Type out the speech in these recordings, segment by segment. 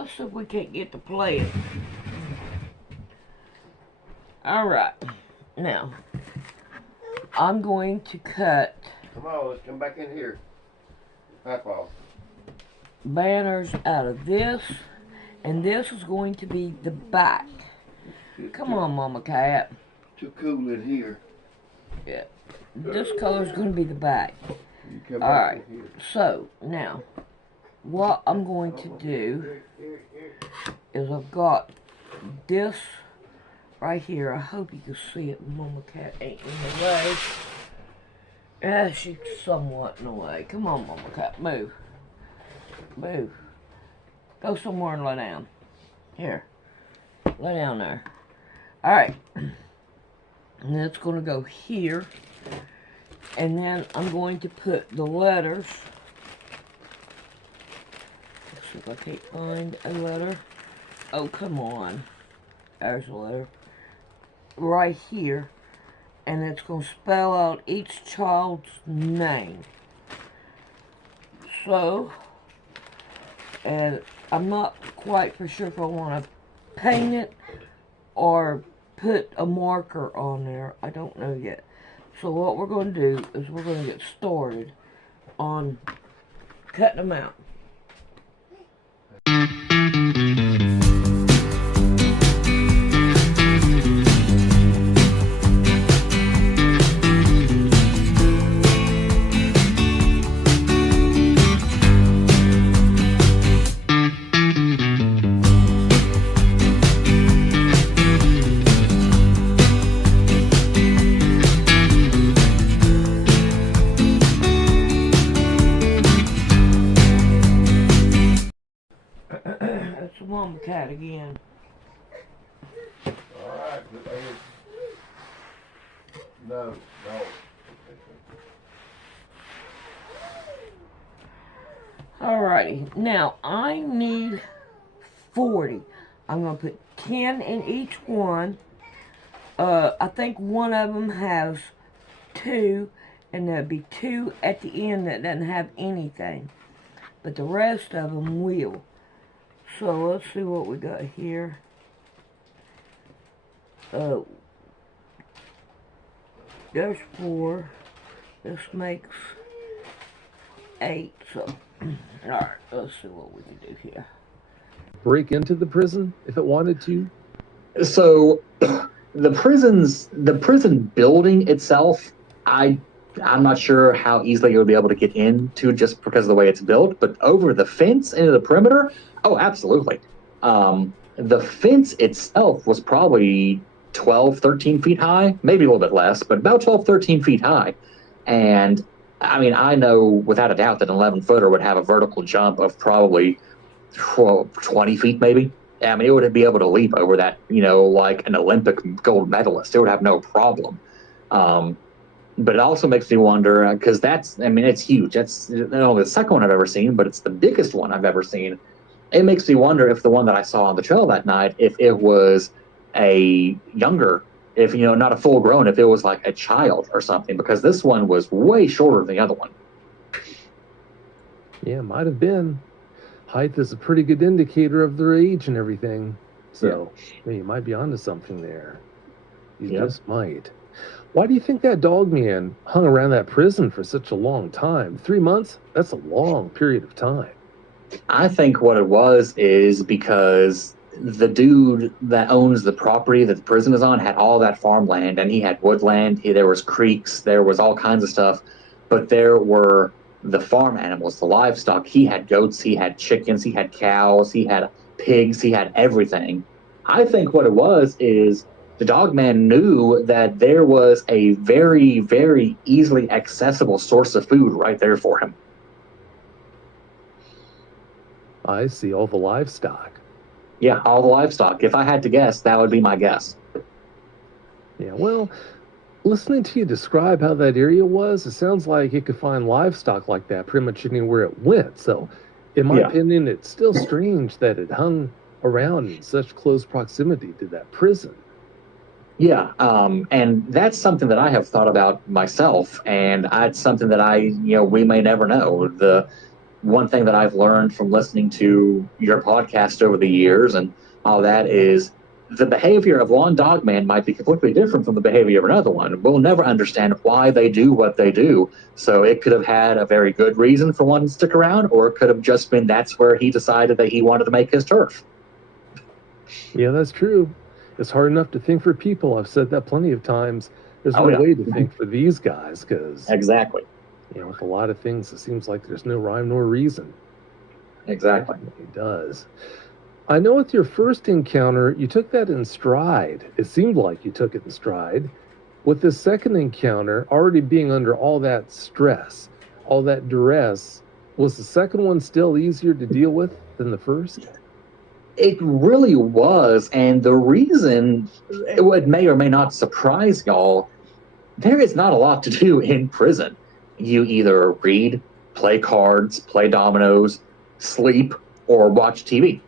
Let's see if we can't get to play it. Alright. Now, I'm going to cut. Come on, let's come back in here. Papa. Banners out of this. And this is going to be the back. Come on, Mama Cat. Too cool in here. Yeah. This color is going to be the back. Alright. So, now, what I'm going to do is I've got this right here. I hope you can see it. Mama Cat ain't in the way. She's somewhat in the way. Come on, Mama Cat. Move. Move. Go somewhere and lay down. Here. Lay down there. Alright. And that's going to go here. And then I'm going to put the letters. Let's see if I can't find a letter. Oh, come on. There's a letter. Right here. And it's going to spell out each child's name. So, and I'm not quite for sure if I want to paint it or put a marker on there. I don't know yet. So what we're going to do is we're going to get started on cutting them out. That's the Mama Cat again. Alright, no. Alrighty, now I need 40. I'm going to put 10 in each one. I think one of them has 2, and there'll be 2 at the end that doesn't have anything. But the rest of them will. So let's see what we got here. There's 4. This makes 8. So, alright, let's see what we can do here. Break into the prison if it wanted to? So, the prison building itself, I'm not sure how easily it would be able to get into just because of the way it's built, but over the fence into the perimeter, oh, absolutely. The fence itself was probably 12, 13 feet high, maybe a little bit less, but about 12, 13 feet high. And, I mean, I know without a doubt that an 11-footer would have a vertical jump of probably 20 feet maybe. I mean, it would be able to leap over that, like an Olympic gold medalist. It would have no problem. But it also makes me wonder, because it's huge. That's not only the second one I've ever seen, but it's the biggest one I've ever seen. It makes me wonder if the one that I saw on the trail that night, if it was a younger, if, not a full grown, if it was like a child or something, because this one was way shorter than the other one. Yeah, might have been. Height is a pretty good indicator of their age and everything. So, yeah, you might be onto something there. You just might. Why do you think that dog man hung around that prison for such a long time? 3 months? That's a long period of time. I think what it was is because the dude that owns the property that the prison is on had all that farmland, and he had woodland. There was creeks, there was all kinds of stuff, but there were the farm animals, the livestock. He had goats, he had chickens, he had cows, he had pigs, he had everything. I think what it was is the dog man knew that there was a very, very easily accessible source of food right there for him. I see, all the livestock. Yeah, all the livestock. If I had to guess, that would be my guess. Yeah, well, listening to you describe how that area was, it sounds like it could find livestock like that pretty much anywhere it went. So, in my opinion, it's still strange that it hung around in such close proximity to that prison. Yeah, and that's something that I have thought about myself, and it's something that we may never know. one thing that I've learned from listening to your podcast over the years and all that is the behavior of one dogman might be completely different from the behavior of another one. We'll never understand why they do what they do. So it could have had a very good reason for one to stick around, or it could have just been that's where he decided that he wanted to make his turf. Yeah, that's true. It's hard enough to think for people. I've said that plenty of times. There's Oh, no yeah. way to think for these guys because, Exactly. with a lot of things, it seems like there's no rhyme nor reason. Exactly. It does. I know with your first encounter, you took that in stride. It seemed like you took it in stride. With this second encounter, already being under all that stress, all that duress, was the second one still easier to deal with than the first? It really was, and the reason it may or may not surprise y'all, there is not a lot to do in prison. You either read, play cards, play dominoes, sleep, or watch TV.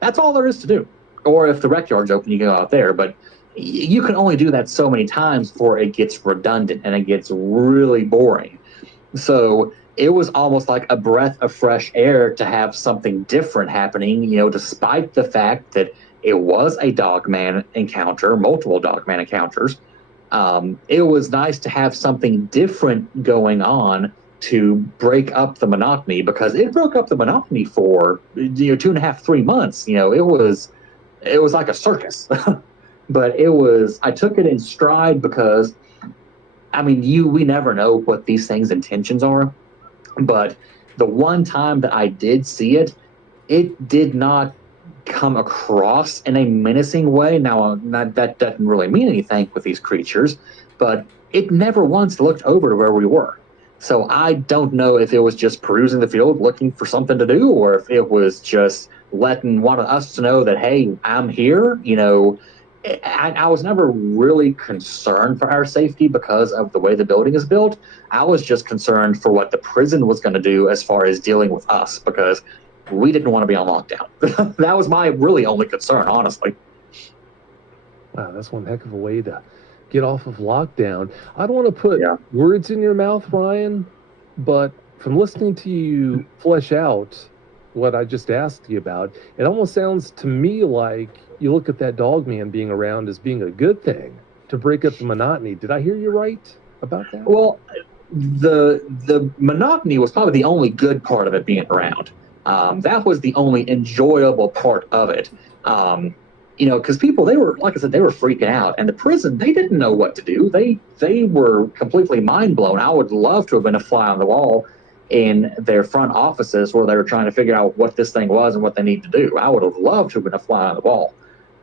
That's all there is to do. Or if the rec yard's open, you can go out there, but you can only do that so many times before it gets redundant and it gets really boring. So it was almost like a breath of fresh air to have something different happening, despite the fact that it was a dogman encounter, multiple dogman encounters. It was nice to have something different going on to break up the monotony, because it broke up the monotony for 2.5, 3 months. It was like a circus. But I took it in stride because, we never know what these things' intentions are. But the one time that I did see it, it did not come across in a menacing way. Now, that doesn't really mean anything with these creatures, but it never once looked over to where we were. So I don't know if it was just perusing the field looking for something to do, or if it was just letting one of us to know that, hey, I'm here. I was never really concerned for our safety because of the way the building is built. I was just concerned for what the prison was going to do as far as dealing with us, because we didn't want to be on lockdown. That was my really only concern, honestly. Wow, that's one heck of a way to get off of lockdown. I don't want to put Yeah. words in your mouth, Ryan, but from listening to you flesh out what I just asked you about, it almost sounds to me like you look at that dog man being around as being a good thing to break up the monotony. Did I hear you right about that? Well, the monotony was probably the only good part of it being around. That was the only enjoyable part of it. Because people, they were, like I said, they were freaking out. And the prison, they didn't know what to do. They were completely mind blown. I would love to have been a fly on the wall in their front offices where they were trying to figure out what this thing was and what they need to do. I would have loved to have been a fly on the wall.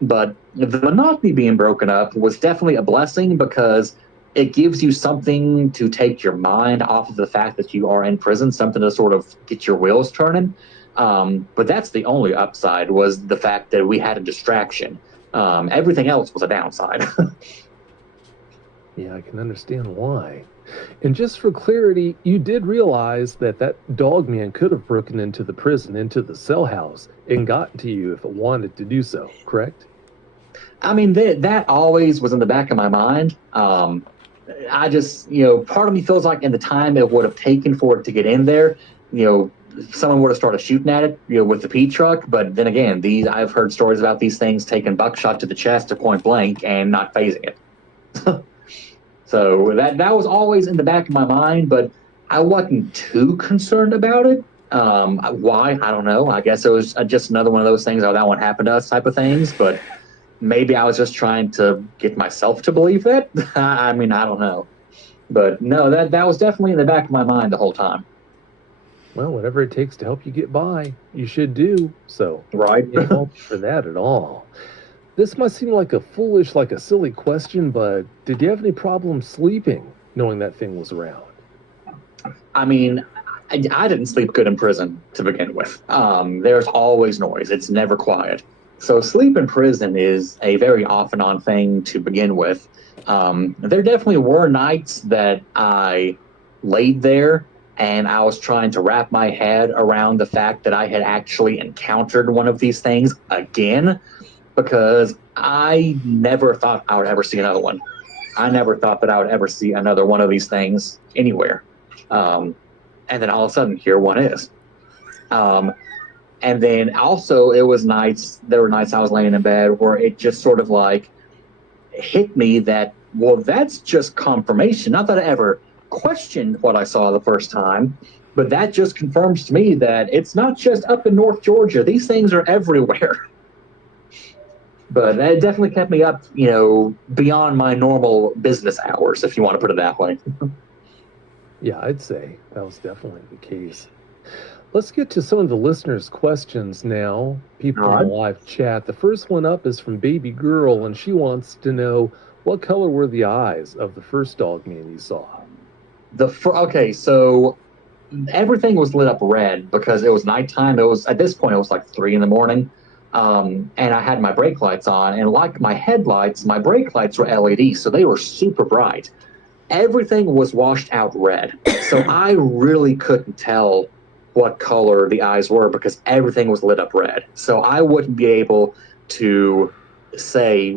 But the monotony being broken up was definitely a blessing, because it gives you something to take your mind off of the fact that you are in prison, something to sort of get your wheels turning. But that's the only upside, was the fact that we had a distraction. Everything else was a downside. Yeah, I can understand why. And just for clarity, you did realize that dog man could have broken into the prison, into the cell house, and gotten to you if it wanted to do so, correct? That always was in the back of my mind. I just, part of me feels like in the time it would have taken for it to get in there, someone would have started shooting at it, with the P truck. But then again, I've heard stories about these things taking buckshot to the chest at point blank and not phasing it. So that was always in the back of my mind, but I wasn't too concerned about it. Why? I don't know. I guess it was just another one of those things, that one happened to us type of things. But maybe I was just trying to get myself to believe that. I don't know. But no, that was definitely in the back of my mind the whole time. Well, whatever it takes to help you get by, you should do. So, Right. can't help you for that at all. This might seem like a silly question, but did you have any problem sleeping knowing that thing was around? I didn't sleep good in prison to begin with. There's always noise. It's never quiet. So sleep in prison is a very off and on thing to begin with. There definitely were nights that I laid there and I was trying to wrap my head around the fact that I had actually encountered one of these things again, because I never thought I would ever see another one. I never thought that I would ever see another one of these things anywhere. And then all of a sudden, here one is. And then also there were nights I was laying in bed where it just sort of like hit me that, well, that's just confirmation. Not that I ever questioned what I saw the first time, but that just confirms to me that it's not just up in North Georgia. These things are everywhere. But it definitely kept me up, beyond my normal business hours, if you want to put it that way. Yeah, I'd say that was definitely the case. Let's get to some of the listeners' questions now. People in the live chat. The first one up is from Baby Girl, and she wants to know, what color were the eyes of the first Dogman you saw? Okay, so everything was lit up red because it was nighttime. At this point, it was like 3 a.m. And I had my brake lights on, and like my headlights, my brake lights were LED, so they were super bright. Everything was washed out red, so I really couldn't tell what color the eyes were because everything was lit up red. So I wouldn't be able to say,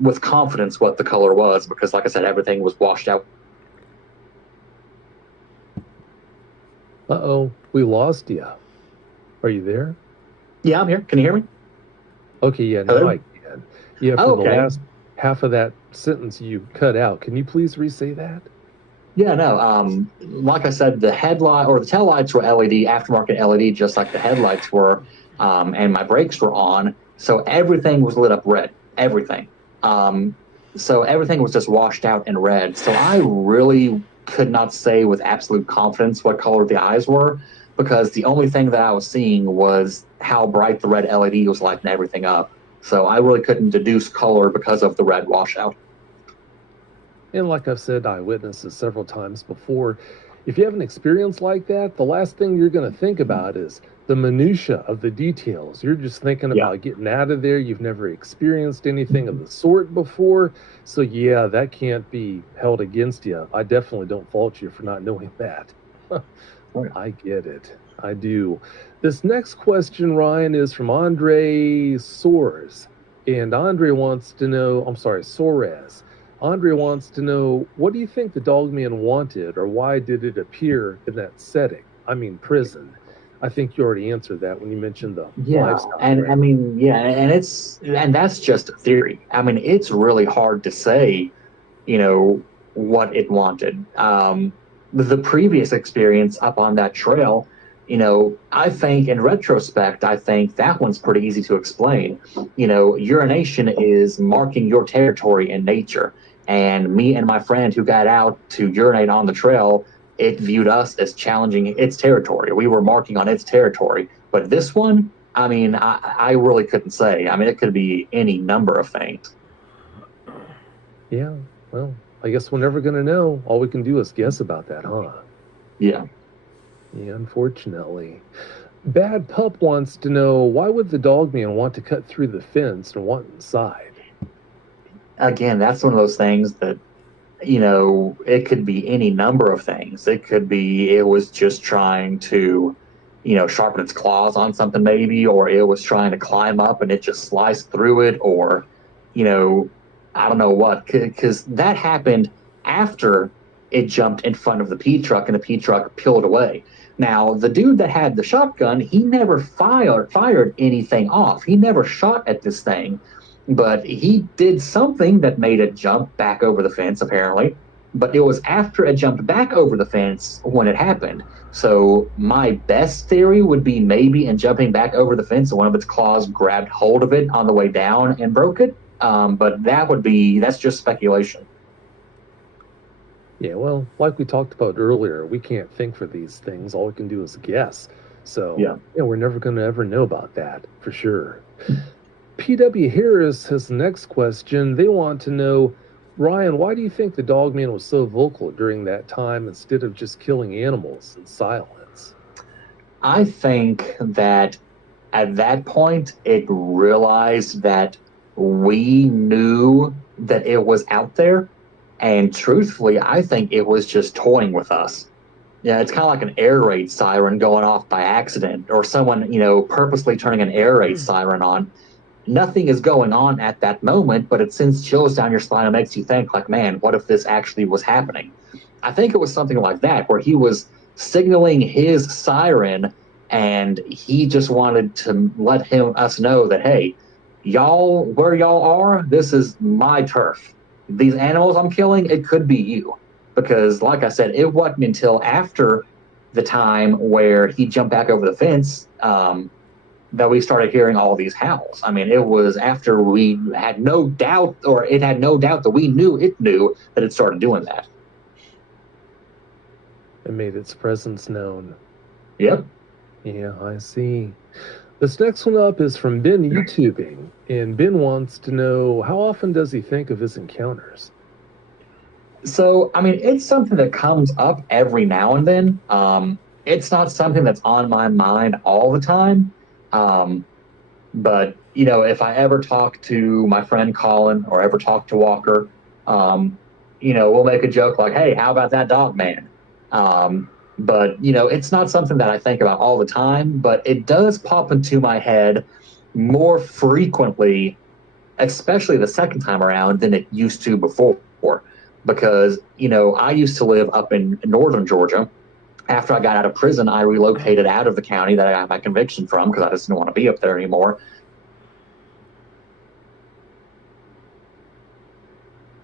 with confidence what the color was because, like I said, everything was washed out. Uh-oh, we lost you. Are you there? Yeah, I'm here. Can you hear me? Okay, yeah, now Hello? I can. Yeah, for the last half of that sentence you cut out. Can you please re-say that? Yeah, no. Like I said, the headlight or the tail lights were LED, aftermarket LED, just like the headlights were, and my brakes were on. So everything was lit up red. Everything. So everything was just washed out in red. So I really could not say with absolute confidence what color the eyes were because the only thing that I was seeing was how bright the red LED was lighting everything up. So I really couldn't deduce color because of the red washout. And like I've said, eyewitnesses several times before, if you have an experience like that, the last thing you're going to think about is the minutia of the details. You're just thinking about getting out of there. You've never experienced anything of the sort before. So yeah, that can't be held against you. I definitely don't fault you for not knowing that. I get it. I do. This next question, Ryan, is from Andre Soares. And Andre wants to know, Soares. Andre wants to know, what do you think the Dogman wanted, or why did it appear in that setting? I mean, prison. I think you already answered that when you mentioned the lifestyle. And I mean, and that's just a theory. I mean, it's really hard to say, what it wanted. The previous experience up on that trail, I think in retrospect, I think that one's pretty easy to explain. Urination is marking your territory in nature. And me and my friend who got out to urinate on the trail, it viewed us as challenging its territory. We were marking on its territory. But this one, I mean, I really couldn't say. I mean, it could be any number of things. Yeah, well, I guess we're never going to know. All we can do is guess about that, huh? Yeah. Yeah, unfortunately. Bad Pup wants to know, why would the Dogman want to cut through the fence and want inside? Again, that's one of those things that, it could be any number of things. It could be it was just trying to, sharpen its claws on something maybe, or it was trying to climb up and it just sliced through it, or, I don't know what, because that happened after it jumped in front of the P truck and the P truck peeled away. Now, the dude that had the shotgun, he never fired anything off. He never shot at this thing, but he did something that made it jump back over the fence, apparently. But it was after it jumped back over the fence when it happened. So my best theory would be maybe in jumping back over the fence, one of its claws grabbed hold of it on the way down and broke it. But that's just speculation. Yeah, well, like we talked about earlier, we can't think for these things. All we can do is guess. So, we're never going to ever know about that, for sure. P.W. Harris has the next question. They want to know, Ryan, why do you think the Dogman was so vocal during that time instead of just killing animals in silence? I think that at that point, it realized that we knew that it was out there. And truthfully, I think it was just toying with us. Yeah, it's kind of like an air raid siren going off by accident, or someone, purposely turning an air raid siren on. Nothing is going on at that moment, but it sends chills down your spine and makes you think, like, man, what if this actually was happening? I think it was something like that, where he was signaling his siren and he just wanted to let us know that, hey, y'all, where y'all are, this is my turf. These animals I'm killing, it could be you. Because, like I said, it wasn't until after the time where he jumped back over the fence that we started hearing all these howls. I mean, it was after we had no doubt, or it had no doubt that we knew that it started doing that. It made its presence known. Yep. Yeah, I see. This next one up is from Ben YouTubing, and Ben wants to know, how often does he think of his encounters? So, I mean, it's something that comes up every now and then. It's not something that's on my mind all the time. But, you know, if I ever talk to my friend Colin or ever talk to Walker, you know, we'll make a joke like, hey, how about that dog man? But, you know, it's not something that I think about all the time, but it does pop into my head more frequently, especially the second time around, than it used to before. Because, you know, I used to live up in northern Georgia. After I got out of prison, I relocated out of the county that I got my conviction from because I just didn't want to be up there anymore.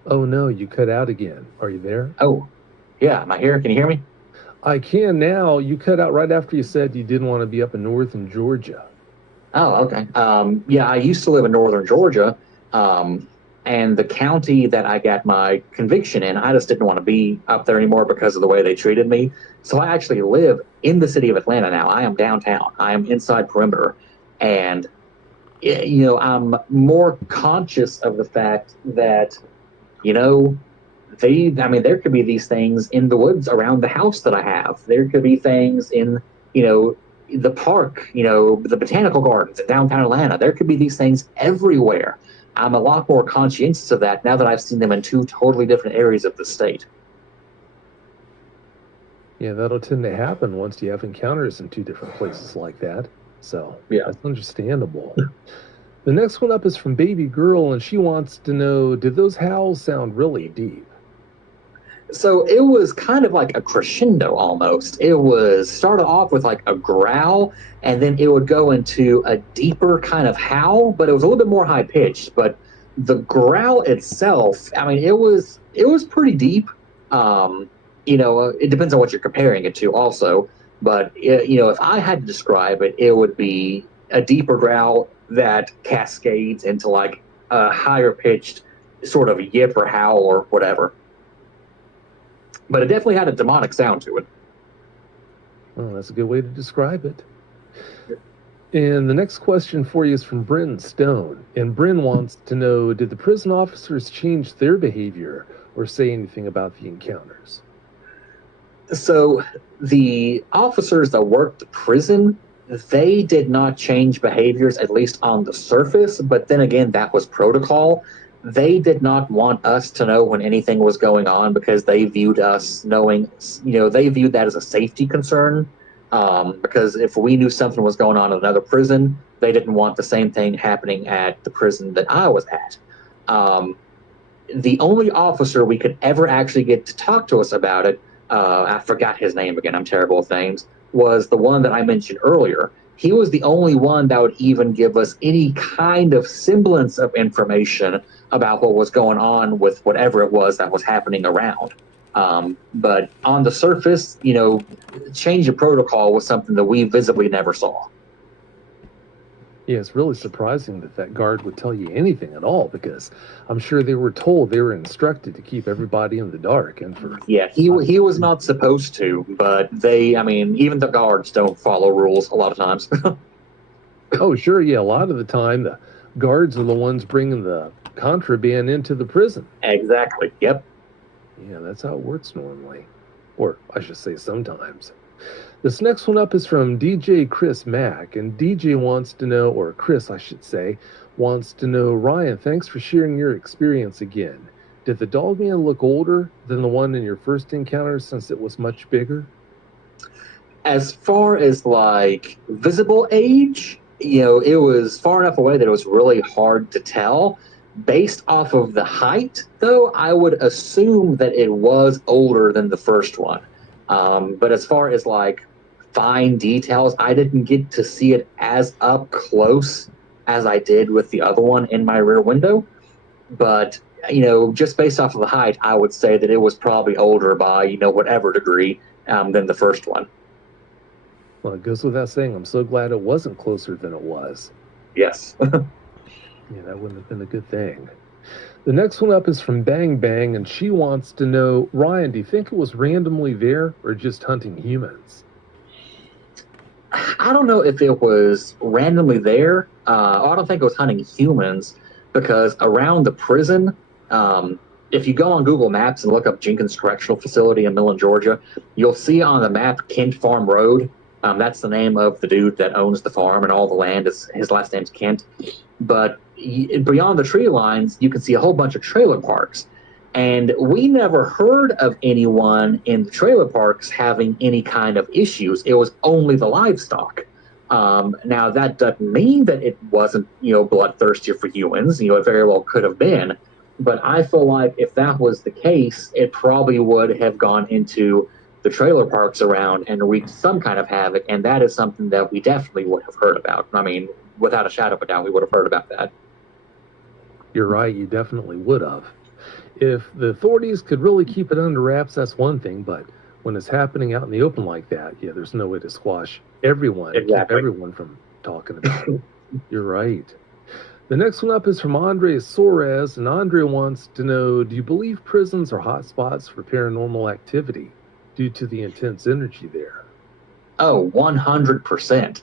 Oh no, you cut out again. Are you there? Oh, yeah. Am I here? Can you hear me? I can now. You cut out right after you said you didn't want to be up in northern Georgia. Oh, okay. Yeah, I used to live in northern Georgia. And the county that I got my conviction in, I just didn't want to be up there anymore because of the way they treated me. So I actually live in the city of Atlanta now. I am downtown. I am inside perimeter. And, you know, I'm more conscious of the fact that, you know, there could be these things in the woods around the house that I have. There could be things in, you know, the park, you know, the botanical gardens in downtown Atlanta. There could be these things everywhere. I'm a lot more conscientious of that now that I've seen them in two totally different areas of the state. Yeah, that'll tend to happen once you have encounters in two different places like that. So, Yeah. that's understandable. The next one up is from Baby Girl, and she wants to know, did those howls sound really deep? So it was kind of like a crescendo almost. It was started off with like a growl, and then it would go into a deeper kind of howl, but it was a little bit more high pitched. But the growl itself, I mean, it was pretty deep. You know, it depends on what you're comparing it to, also. But you know, if I had to describe it, it would be a deeper growl that cascades into like a higher pitched sort of yip or howl or whatever. But it definitely had a demonic sound to it. Well, that's a good way to describe it. And the next question for you is from Bryn Stone. And Bryn wants to know, did the prison officers change their behavior or say anything about the encounters? So the officers that worked the prison, they did not change behaviors, at least on the surface. But then again, that was protocol. They did not want us to know when anything was going on because they viewed us knowing, you know, they viewed that as a safety concern. Because if we knew something was going on in another prison, they didn't want the same thing happening at the prison that I was at. The only officer we could ever actually get to talk to us about it, I forgot his name again, I'm terrible with names, was the one that I mentioned earlier. He was the only one that would even give us any kind of semblance of information about what was going on with whatever it was that was happening around. But on the surface, you know, change of protocol was something that we visibly never saw. Yeah, it's really surprising that that guard would tell you anything at all, because I'm sure they were told, they were instructed to keep everybody in the dark. And for Yeah, he was not supposed to, but I mean, even the guards don't follow rules a lot of times. Oh, sure, yeah, a lot of the time the guards are the ones bringing the contraband into the prison. Exactly, yep. Yeah, that's how it works normally. Or I should say sometimes. This next one up is from DJ Chris Mack, and DJ wants to know, or Chris, I should say, wants to know, Ryan, thanks for sharing your experience again. Did the dogman look older than the one in your first encounter since it was much bigger? As far as like visible age, you know, it was far enough away that it was really hard to tell. Based off of the height, though, I would assume that it was older than the first one. But as far as like fine details. I didn't get to see it as up close as I did with the other one in my rear window, but just based off of the height, I would say that it was probably older by whatever degree than the first one. Well, it goes without saying, I'm so glad it wasn't closer than it was. Yes. Yeah, that wouldn't have been a good thing. The next one up is from Bang Bang, and she wants to know, Ryan, do you think it was randomly there or just hunting humans? I don't know if it was randomly there. I don't think it was hunting humans, because around the prison, if you go on Google Maps and look up Jenkins Correctional Facility in Millen, Georgia, you'll see on the map Kent Farm Road. That's the name of the dude that owns the farm and all the land. His last name's Kent. But beyond the tree lines, you can see a whole bunch of trailer parks. And we never heard of anyone in the trailer parks having any kind of issues. It was only the livestock. Now, that doesn't mean that it wasn't, bloodthirsty for humans. It very well could have been. But I feel like if that was the case, it probably would have gone into the trailer parks around and wreaked some kind of havoc. And that is something that we definitely would have heard about. I mean, without a shadow of a doubt, we would have heard about that. You're right, you definitely would have. If the authorities could really keep it under wraps, that's one thing, but when it's happening out in the open like that, yeah, there's no way to squash everyone, Exactly. keep everyone from talking about it. You're right. The next one up is from Andre Soares, and Andre wants to know, do you believe prisons are hotspots for paranormal activity due to the intense energy there? Oh, 100%.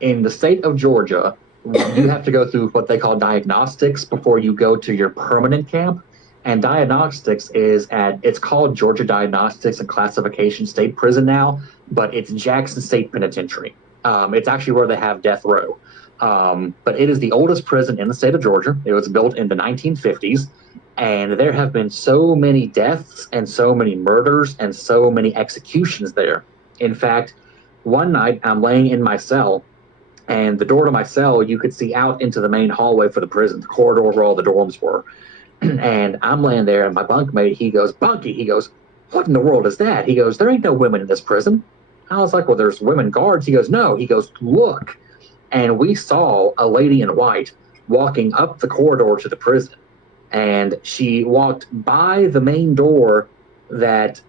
In the state of Georgia, you have to go through what they call diagnostics before you go to your permanent camp. And diagnostics it's called Georgia Diagnostics and Classification State Prison now, but it's Jackson State Penitentiary. It's actually where they have death row. But it is the oldest prison in the state of Georgia. It was built in the 1950s. And there have been so many deaths and so many murders and so many executions there. In fact, one night I'm laying in my cell, and the door to my cell, you could see out into the main hallway for the prison, the corridor where all the dorms were. And I'm laying there, and my bunkmate, he goes, Bunky, he goes, what in the world is that? He goes, there ain't no women in this prison. I was like, well, there's women guards. He goes, no. He goes, look. And we saw a lady in white walking up the corridor to the prison. And she walked by the main door that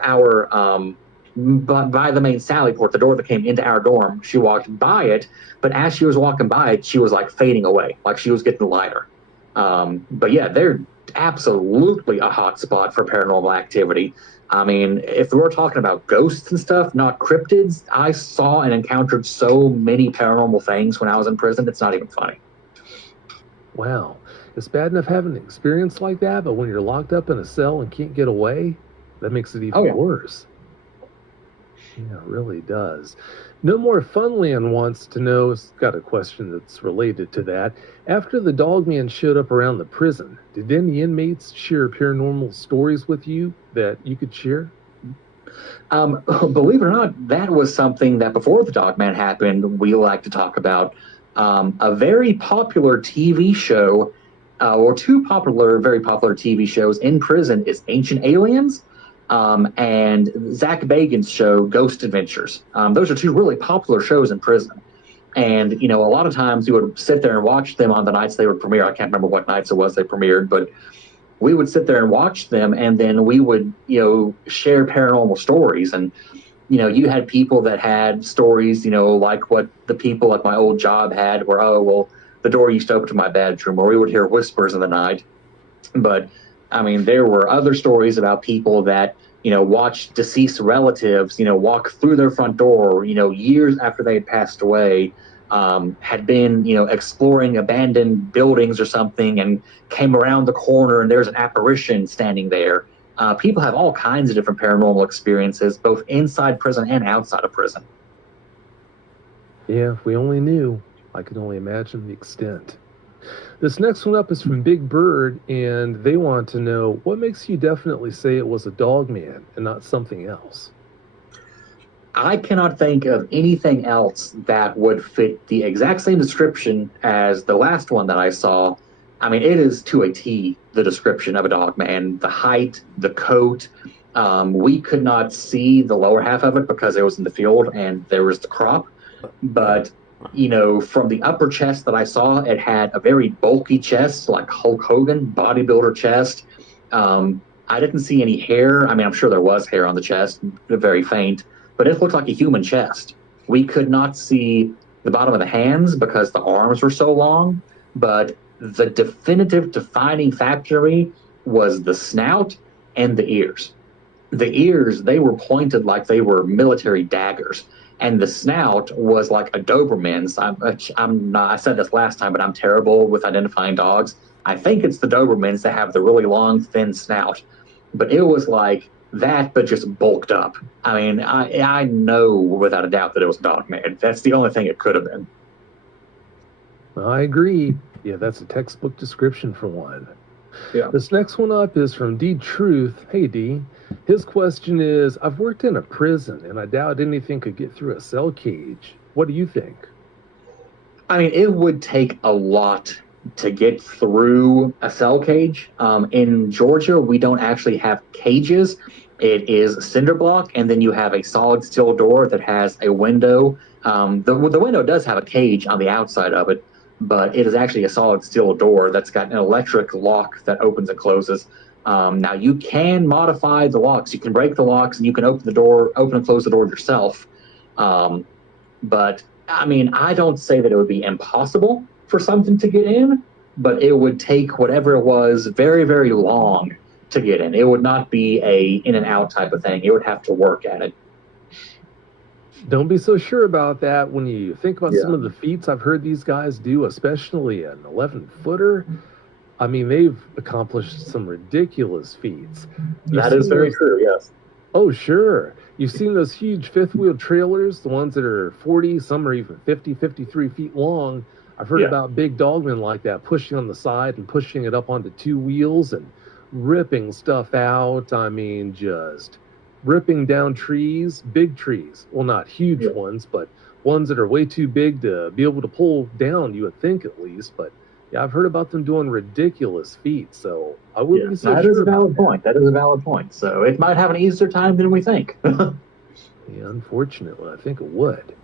by the main sally port, the door that came into our dorm. She walked by it, but as she was walking by it, she was like fading away, like she was getting lighter. But yeah, they're absolutely a hot spot for paranormal activity. I mean, if we're talking about ghosts and stuff, not cryptids, I saw and encountered so many paranormal things when I was in prison, it's not even funny. Wow. It's bad enough having an experience like that, but when you're locked up in a cell and can't get away, that makes it even worse. Yeah, it really does. No More Funland wants to know, it's got a question that's related to that. After the Dogman showed up around the prison, did any inmates share paranormal stories with you that you could share? Believe it or not, that was something that before the Dogman happened, we like to talk about. A very popular TV show, or two very popular TV shows in prison is Ancient Aliens, and Zach Bagans' show, Ghost Adventures. Those are two really popular shows in prison. And, a lot of times you would sit there and watch them on the nights they would premiere. I can't remember what nights it was they premiered, but we would sit there and watch them, and then we would, share paranormal stories. And, you had people that had stories, like what the people at my old job had, where, oh, well, the door used to open to my bedroom, or we would hear whispers in the night. But, I mean, there were other stories about people that, watched deceased relatives, walk through their front door, years after they had passed away, had been, exploring abandoned buildings or something and came around the corner and there's an apparition standing there. People have all kinds of different paranormal experiences, both inside prison and outside of prison. Yeah, if we only knew. I can only imagine the extent. This next one up is from Big Bird, and they want to know, what makes you definitely say it was a Dogman and not something else? I cannot think of anything else that would fit the exact same description as the last one that I saw. I mean, it is to a T, the description of a Dogman. The height, the coat, We could not see the lower half of it because it was in the field and there was the crop. But, from the upper chest that I saw, it had a very bulky chest, like Hulk Hogan, bodybuilder chest. I didn't see any hair. I mean, I'm sure there was hair on the chest, very faint, but it looked like a human chest. We could not see the bottom of the hands because the arms were so long, but the definitive defining factor was the snout and the ears. The ears, they were pointed like they were military daggers, and the snout was like a Doberman's. I said this last time, but I'm terrible with identifying dogs. I think it's the Dobermans that have the really long, thin snout, but it was like that, but just bulked up. I mean, I know without a doubt that it was Dogman. That's the only thing it could have been. I agree. Yeah, that's a textbook description for one. Yeah. This next one up is from D Truth. Hey, D. His question is, I've worked in a prison, and I doubt anything could get through a cell cage. What do you think? I mean, it would take a lot to get through a cell cage. In Georgia, we don't actually have cages. It is cinder block, and then you have a solid steel door that has a window. The window does have a cage on the outside of it, but it is actually a solid steel door that's got an electric lock that opens and closes. Now, you can modify the locks. You can break the locks, and you can open and close the door yourself. But, I mean, I don't say that it would be impossible for something to get in, but it would take whatever it was very, very long to get in. It would not be a in and out type of thing. You would have to work at it. Don't be so sure about that when you think about Yeah. some of the feats I've heard these guys do, especially an 11-footer. I mean, they've accomplished some ridiculous feats. That is very true, yes. Oh, sure. You've seen those huge fifth-wheel trailers, the ones that are 40, some are even 50, 53 feet long. I've heard Yeah. about big dogmen like that, pushing on the side and pushing it up onto two wheels and ripping stuff out. I mean, just ripping down trees, big trees. Well, not huge Yeah. ones, but ones that are way too big to be able to pull down, you would think at least. But yeah, I've heard about them doing ridiculous feats, so I wouldn't be so that sure is a about valid that. point. That is a valid point. So it might have an easier time than we think. Yeah, unfortunately, I think it would.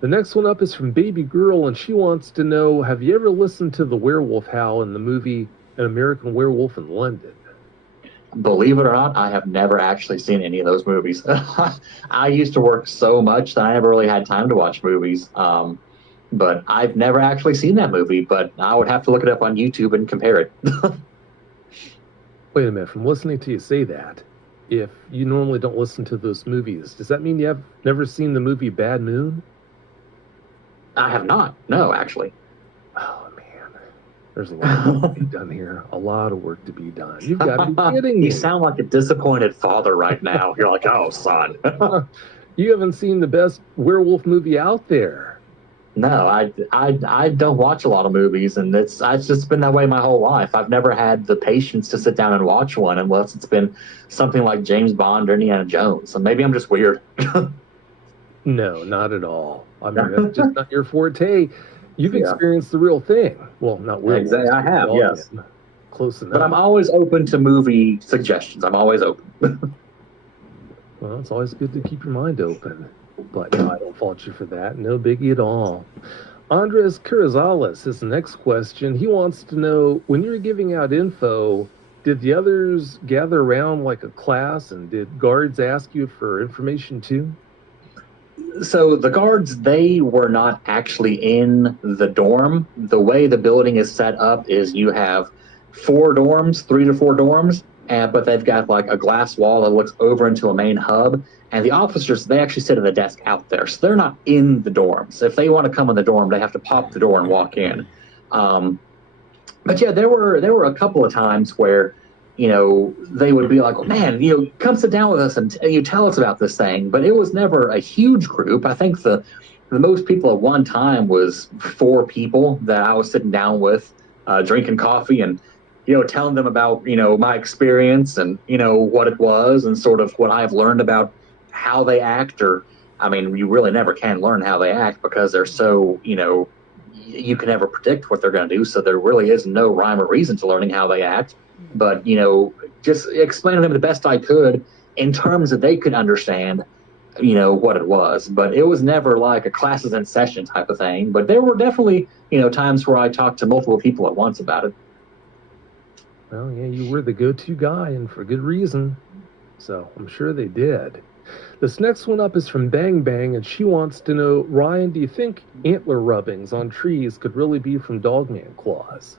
The next one up is from Baby Girl, and she wants to know, have you ever listened to the werewolf howl in the movie An American Werewolf in London? Believe it or not, I have never actually seen any of those movies. I used to work so much that I never really had time to watch movies. But I've never actually seen that movie, but I would have to look it up on YouTube and compare it. Wait a minute, from listening to you say that, if you normally don't listen to those movies, does that mean you have never seen the movie Bad Moon? I have not. No, actually. Oh, man. There's a lot of work to be done here. A lot of work to be done. You've got to be kidding me. You sound like a disappointed father right now. You're like, oh, son. You haven't seen the best werewolf movie out there. No, I don't watch a lot of movies, and it's just been that way my whole life. I've never had the patience to sit down and watch one unless it's been something like James Bond or Indiana Jones. So maybe I'm just weird. No, not at all. I mean, that's just not your forte. You've Yeah. experienced the real thing. Well, not werewolves. Exactly, I have, but yes. Close enough. But I'm always open to movie suggestions. I'm always open. Well, it's always good to keep your mind open. But no, I don't fault you for that. No biggie at all. Andres Curazales, his next question, he wants to know, when you're giving out info, did the others gather around like a class, and did guards ask you for information too? So the guards, they were not actually in the dorm. The way the building is set up is you have 4 dorms, 3 to 4 dorms, but they've got like a glass wall that looks over into a main hub. And the officers, they actually sit at a desk out there. So they're not in the dorms. If they want to come in the dorm, they have to pop the door and walk in. But yeah, there were a couple of times where, they would be like, man, come sit down with us and you tell us about this thing. But it was never a huge group. I think the most people at one time was 4 people that I was sitting down with, drinking coffee and, telling them about, my experience and, what it was and sort of what I've learned about how they act. Or, I mean, you really never can learn how they act because they're so, you can never predict what they're going to do. So there really is no rhyme or reason to learning how they act. But, just explaining to them the best I could, in terms that they could understand, what it was. But it was never like a classes in session type of thing. But there were definitely, times where I talked to multiple people at once about it. Well, yeah, you were the go-to guy, and for good reason. So I'm sure they did. This next one up is from Bang Bang, and she wants to know, Ryan, do you think antler rubbings on trees could really be from Dogman claws?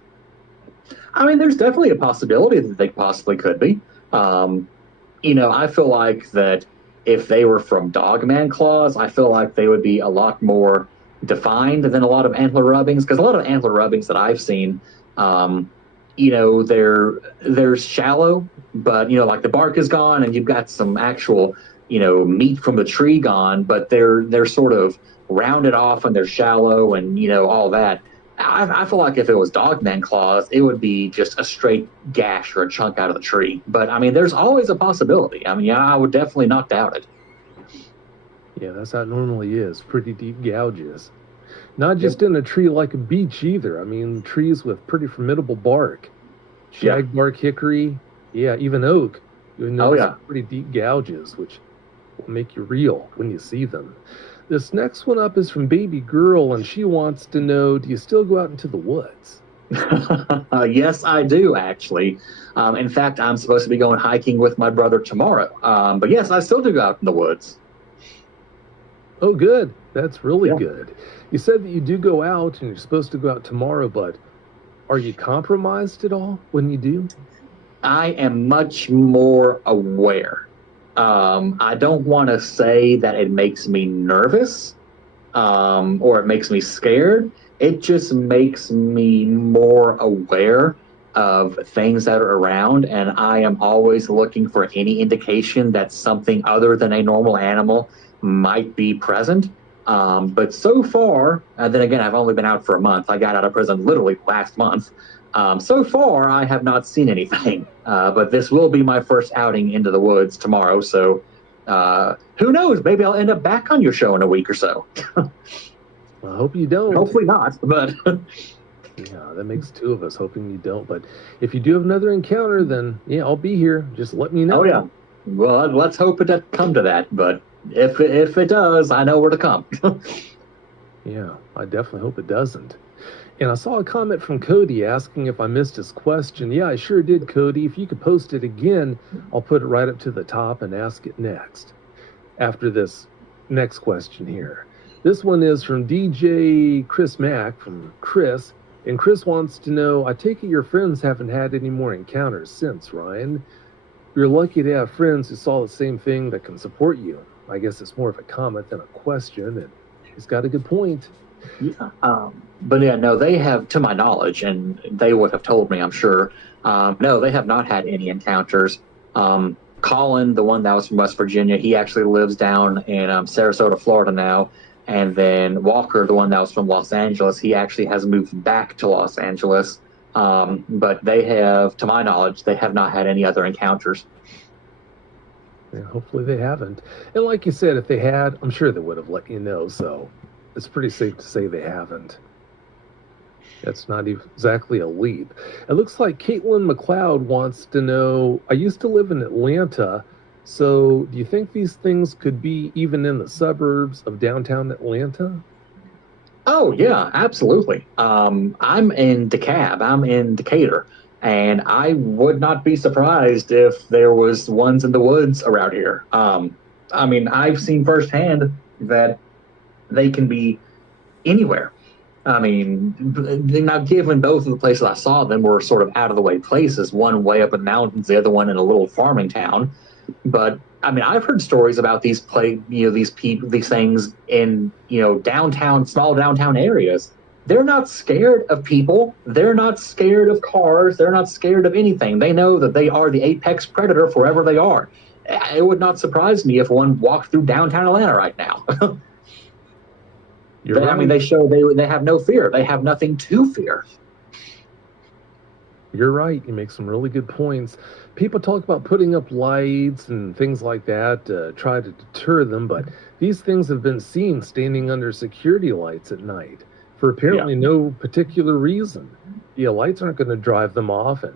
I mean, there's definitely a possibility that they possibly could be. I feel like that if they were from Dogman claws, I feel like they would be a lot more defined than a lot of antler rubbings, because a lot of antler rubbings that I've seen, they're shallow, but like the bark is gone and you've got some actual meat from the tree gone, but they're sort of rounded off and they're shallow and all that. I feel like if it was Dogman claws, it would be just a straight gash or a chunk out of the tree. But I mean, there's always a possibility. I mean, yeah, I would definitely not doubt it. Yeah, that's how it normally is. Pretty deep gouges. Not just in a tree like a beech either. I mean, trees with pretty formidable bark. Shagbark, hickory, yeah, even oak. You know, pretty deep gouges, which will make you reel when you see them. This next one up is from Baby Girl, and she wants to know, do you still go out into the woods? Yes, I do, actually. In fact, I'm supposed to be going hiking with my brother tomorrow. But yes, I still do go out in the woods. Oh, good. That's really good. You said that you do go out, and you're supposed to go out tomorrow, but are you compromised at all when you do? I am much more aware. I don't want to say that it makes me nervous or it makes me scared. It just makes me more aware of things that are around, and I am always looking for any indication that something other than a normal animal might be present. But so far, then again, I've only been out for a month. I got out of prison literally last month. So far, I have not seen anything, but this will be my first outing into the woods tomorrow, so who knows? Maybe I'll end up back on your show in a week or so. Well, I hope you don't. Hopefully not, but... Yeah, that makes two of us hoping you don't, but if you do have another encounter, then, yeah, I'll be here. Just let me know. Oh, yeah. Well, let's hope it doesn't come to that, but if it does, I know where to come. Yeah, I definitely hope it doesn't. And I saw a comment from Cody asking if I missed his question. Yeah, I sure did, Cody. If you could post it again, I'll put it right up to the top and ask it next. After this next question here. This one is from DJ Chris Mack from Chris. And Chris wants to know, I take it your friends haven't had any more encounters since, Ryan. You're lucky to have friends who saw the same thing that can support you. I guess it's more of a comment than a question, and he's got a good point. Yeah. But yeah, no, they have, to my knowledge, and they would have told me, I'm sure. No, they have not had any encounters. Colin, the one that was from West Virginia, he actually lives down in Sarasota, Florida now. And then Walker, the one that was from Los Angeles, he actually has moved back to Los Angeles. But they have, to my knowledge, they have not had any other encounters. Yeah, hopefully they haven't. And like you said, if they had, I'm sure they would have let you know. So it's pretty safe to say they haven't. That's not exactly a leap. It looks like Caitlin McLeod wants to know, I used to live in Atlanta, so do you think these things could be even in the suburbs of downtown Atlanta? Oh, yeah, absolutely. I'm in DeKalb. I'm in Decatur. And I would not be surprised if there was ones in the woods around here. I mean, I've seen firsthand that they can be anywhere. I mean, now given both of the places I saw them were sort of out of the way places, one way up in the mountains, the other one in a little farming town. But I mean, I've heard stories about these things in, downtown, small downtown areas. They're not scared of people. They're not scared of cars. They're not scared of anything. They know that they are the apex predator wherever they are. It would not surprise me if one walked through downtown Atlanta right now. Right. I mean, they show they have no fear. They have nothing to fear. You're right. You make some really good points. People talk about putting up lights and things like that to try to deter them, but these things have been seen standing under security lights at night for apparently no particular reason. The lights aren't going to drive them off, and